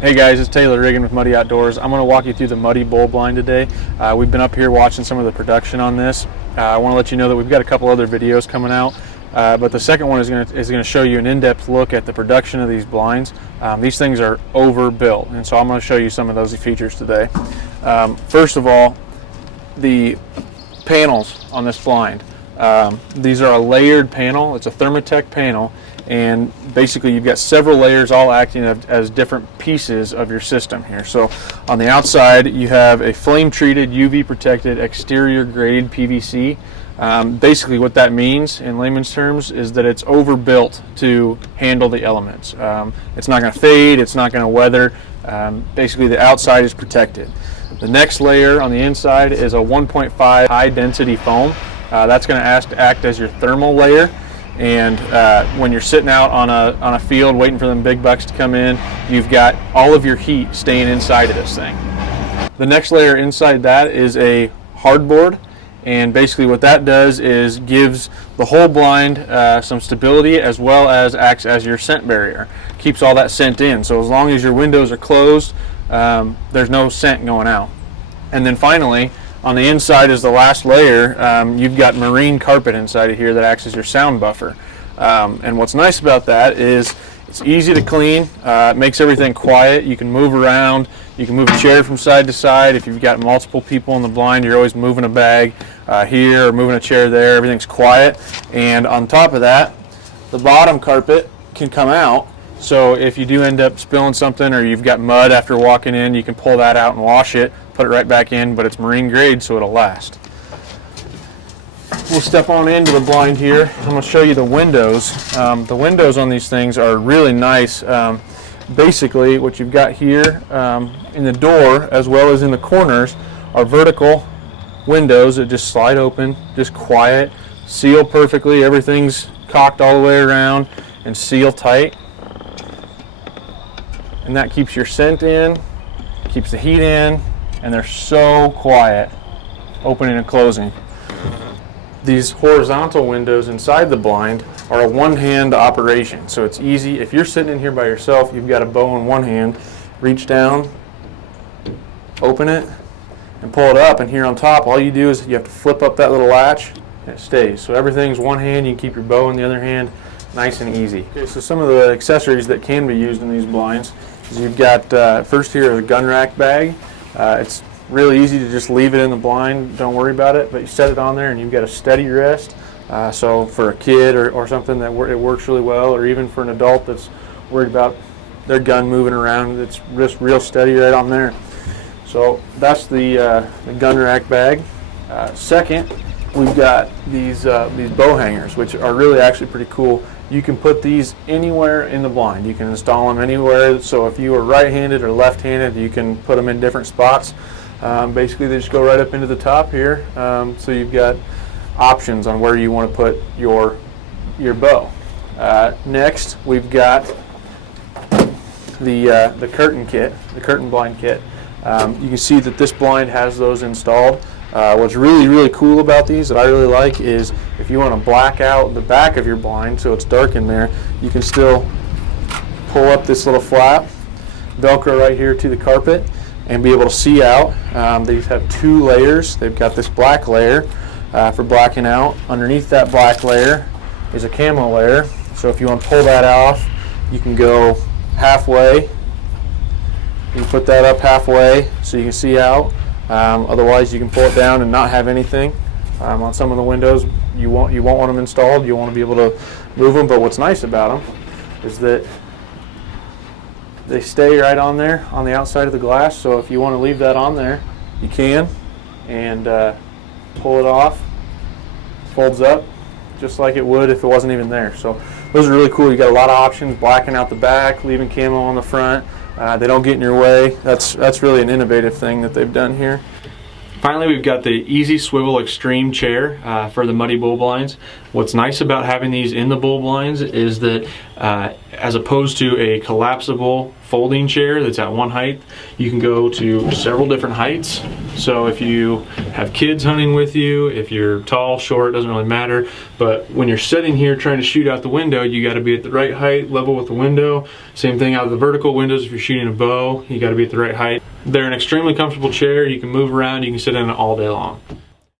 Hey guys, it's Taylor Riggin with Muddy Outdoors. I'm going to walk you through the Muddy Bull blind today. We've been up here watching some of the production on this. I want to let you know that we've got a couple other videos coming out, but the second one is going to show you an in-depth look at the production of these blinds. These things are overbuilt, and so I'm going to show you some of those features today. First of all, the panels on this blind. These are a layered panel. It's a Thermatech panel, and basically you've got several layers all acting as different pieces of your system here. So on the outside you have a flame treated UV protected exterior grade PVC. Basically what that means in layman's terms is that it's overbuilt to handle the elements. It's not going to fade, it's not going to weather. Basically the outside is protected. The next layer on the inside is a 1.5 high density foam. That's going to act as your thermal layer, and when you're sitting out on a field waiting for them big bucks to come in, you've got all of your heat staying inside of this thing. The next layer inside that is a hardboard, and basically what that does is gives the whole blind some stability, as well as acts as your scent barrier. Keeps all that scent in, so as long as your windows are closed, there's no scent going out. And then finally, on the inside is the last layer. You've got marine carpet inside of here that acts as your sound buffer. And what's nice about that is it's easy to clean. It makes everything quiet. You can move around. You can move a chair from side to side. If you've got multiple people in the blind, you're always moving a bag here or moving a chair there. Everything's quiet. And on top of that, the bottom carpet can come out. So if you do end up spilling something, or you've got mud after walking in, you can pull that out and wash it, put it right back in, but it's marine grade, so it'll last. We'll step on into the blind here. I'm going to show you the windows. The windows on these things are really nice. Basically what you've got here in the door, as well as in the corners, are vertical windows that just slide open, just quiet, seal perfectly. Everything's cocked all the way around and seal tight. And that keeps your scent in, keeps the heat in, and they're so quiet, opening and closing. These horizontal windows inside the blind are a one-hand operation, so it's easy. If you're sitting in here by yourself, you've got a bow in one hand, reach down, open it, and pull it up, and here on top, all you do is you have to flip up that little latch, and it stays. So everything's one hand, you can keep your bow in the other hand, nice and easy. Okay, so some of the accessories that can be used in these blinds is you've got, first here, a gun rack bag. It's really easy to just leave it in the blind, don't worry about it, but you set it on there and you've got a steady rest. So for a kid or something, that it works really well, or even for an adult that's worried about their gun moving around, it's just real steady right on there. So that's the gun rack bag. Second, we've got these bow hangers, which are really actually pretty cool. You can put these anywhere in the blind. You can install them anywhere. So if you are right-handed or left-handed, you can put them in different spots. Basically, they just go right up into the top here. So you've got options on where you want to put your bow. Next, we've got the curtain kit, the curtain blind kit. You can see that this blind has those installed. What's really cool about these that I really like is if you want to black out the back of your blind so it's dark in there, you can still pull up this little flap, Velcro right here to the carpet, and be able to see out. These have two layers. They've got this black layer for blacking out. Underneath that black layer is a camo layer. So if you want to pull that off, you can go halfway. You can put that up halfway so you can see out. Otherwise, you can pull it down and not have anything. On some of the windows, you won't want them installed. You want to be able to move them. But what's nice about them is that they stay right on there on the outside of the glass. So if you want to leave that on there, you can, and pull it off. Folds up just like it would if it wasn't even there. So those are really cool. You got a lot of options: blacking out the back, leaving camo on the front. They don't get in your way. That's really an innovative thing that they've done here. Finally, we've got the Easy Swivel Extreme chair for the Muddy Bull blinds. What's nice about having these in the bull blinds is that as opposed to a collapsible folding chair that's at one height. You can go to several different heights. So if you have kids hunting with you, if you're tall, short, doesn't really matter. But when you're sitting here trying to shoot out the window, you got to be at the right height, level with the window. Same thing out of the vertical windows. If you're shooting a bow, you got to be at the right height. They're an extremely comfortable chair. You can move around, you can sit in it all day long.